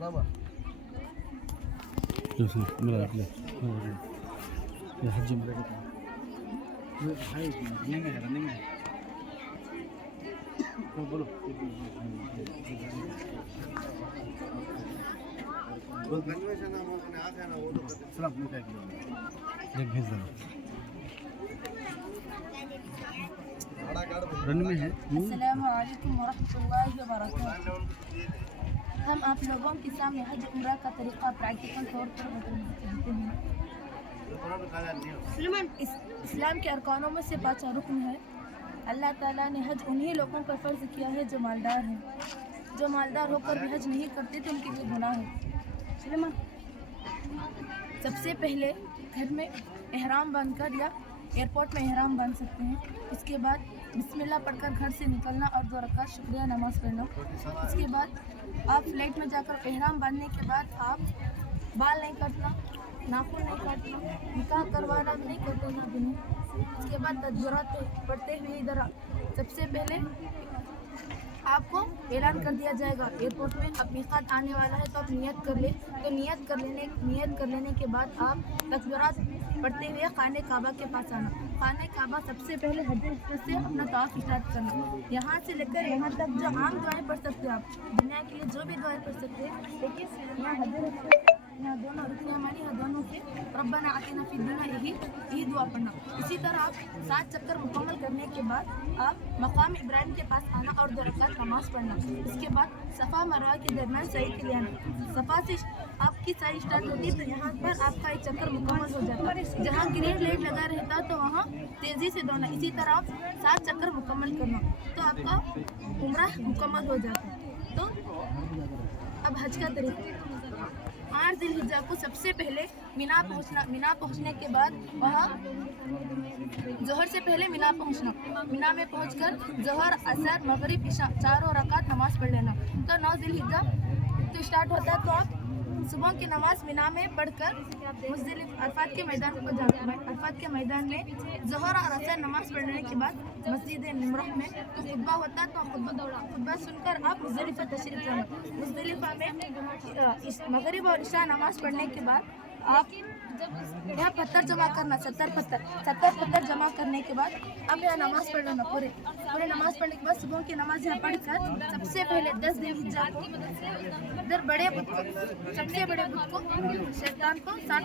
يا حجي بولو سلام دیکھ بھیج دینا رن میں ہے السلام علیکم ورحمۃ اللہ وبرکاتہ. ہم آپ لوگوں کے سامنے حج عمرہ کا طریقہ پریکٹیکل طور پر بتاتے ہیں. اسلام کے ارکانوں میں سے 5 رکن ہے. اللہ تعالیٰ نے حج انہی لوگوں پر فرض کیا ہے جو مالدار ہیں. جو مالدار ہو کر بھی حج نہیں کرتے تو ان کے لیے گناہ ہے. سب سے پہلے گھر میں احرام باندھ کر یا ایئرپورٹ میں احرام باندھ سکتے ہیں. اس کے بعد بسم اللہ پڑھ کر گھر سے نکلنا اور 2 رکعت شکریہ نماز پڑھنا. اس کے بعد آپ فلائٹ میں جا کر احرام باندھنے کے بعد آپ بال نہیں کاٹنا, ناخن نہیں کاٹنا, نکاح کروانا نہیں کرنا دنیا. اس کے بعد تکبیرات پڑھتے ہوئے ادھر سب سے پہلے آپ کو اعلان کر دیا جائے گا ایئرپورٹ میں اب میقات آنے والا ہے تو آپ نیت کر لیں. تو نیت کر لینے کے بعد آپ تکبیرات پڑھتے ہوئے خانہ کعبہ کے پاس آنا. خانہ کعبہ سب سے پہلے حجر اسود سے اپنا طواف اسٹارٹ کرنا. یہاں سے لے کر یہاں تک جو عام دعائیں پڑھ سکتے ہیں آپ دنیا کے لیے جو بھی دعائیں پڑھ سکتے ہیں, لیکن یہاں حجر اسود یہاں دونوں رکن یمانی ہے دونوں سے ربنا آتنا فی الدنیا یہی دعا پڑھنا. اسی طرح آپ 7 چکر مکمل کرنے کے بعد آپ مقام ابراہیم کے پاس آنا اور 2 رکعت نماز پڑھنا. اس کے بعد صفا مروہ کے درمیان سعی کے لیے آنا. صفا سے آپ کی سعی اسٹارٹ ہوتی ہے تو یہاں پر آپ کا 1 چکر مکمل ہو جاتا ہے. جہاں گرین لائٹ لگا رہتا تو وہاں تیزی سے دوڑنا. اسی طرح آپ 7 چکر مکمل کرنا تو آپ کا عمرہ مکمل ہو جاتا ہے. تو اب حج کا طریقہ 8 ذی الحجہ کو سب سے پہلے مینا پہنچنا. مینا پہنچنے کے بعد وہاں ظہر سے پہلے مینا پہنچنا. مینا میں پہنچ کر ظہر, عصر, مغرب, عشاء 4 رکعت نماز پڑھ لینا. تو 9 ذی الحجہ تو اسٹارٹ ہوتا ہے تو آپ صبح کی نماز مینا میں پڑھ کر عرفات کے میدان کو جانا. عرفات کے میدان میں ظہر اور عصر نماز پڑھنے کے بعد مسجد نمرہ میں تو خطبہ ہوتا ہے تو خطبہ سن کر آپ مزدلفہ تشریف لانا. مزدلفہ میں مغرب اور عشاء نماز پڑھنے کے بعد آپ یہاں پتھر جمع کرنا. 70 پتھر جمع کرنے کے بعد اب یہاں نماز پڑھ لینا. پورے نماز پڑھنے کے بعد صبح کی نماز یہاں پڑھ کر سب سے پہلے 10 ذی الحجہ کو ادھر سب سے بڑے بت کو شیطان کو 7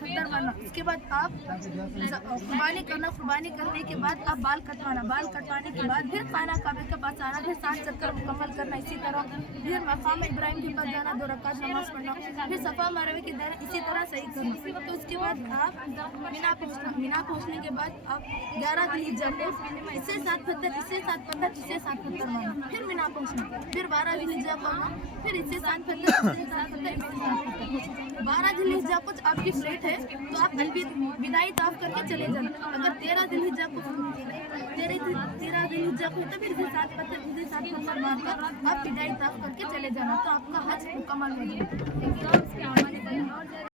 پتھر مارنا. اس کے بعد آپ قربانی کرنا. قربانی کرنے کے بعد آپ بال کٹوانا. بال کٹوانے کے بعد پھر خانہ کعبہ کے پاس آنا. پھر 7 چکر مکمل کرنا. اسی طرح پھر مقام ابراہیم کے پاس جانا, 2 رکعت نماز پڑھنا. پھر صفا مروہ کی دائرہ اسی طرح صحیح کرنا. تو اس کے بعد آپ مینا پہنچنا. مینا پہنچنے کے بعد آپ 11 ذی الحجہ کو اس سے 7 پتھر مارنا. پھر مینا پہنچنا. پھر 12 ذی الحجہ کو آنا. پھر اس سے 7 پتھر 12 ذی الحجہ کو آپ کی فلائٹ ہے تو آپ وداعی طواف کر کے چلے جانا. اگر 13 ذی الحجہ کو ہے تو پھر 7 پتھر مار کر آپ وداعی طواف کر کے چلے جانا. تو آپ کا حج مکمل ہو جائے گا.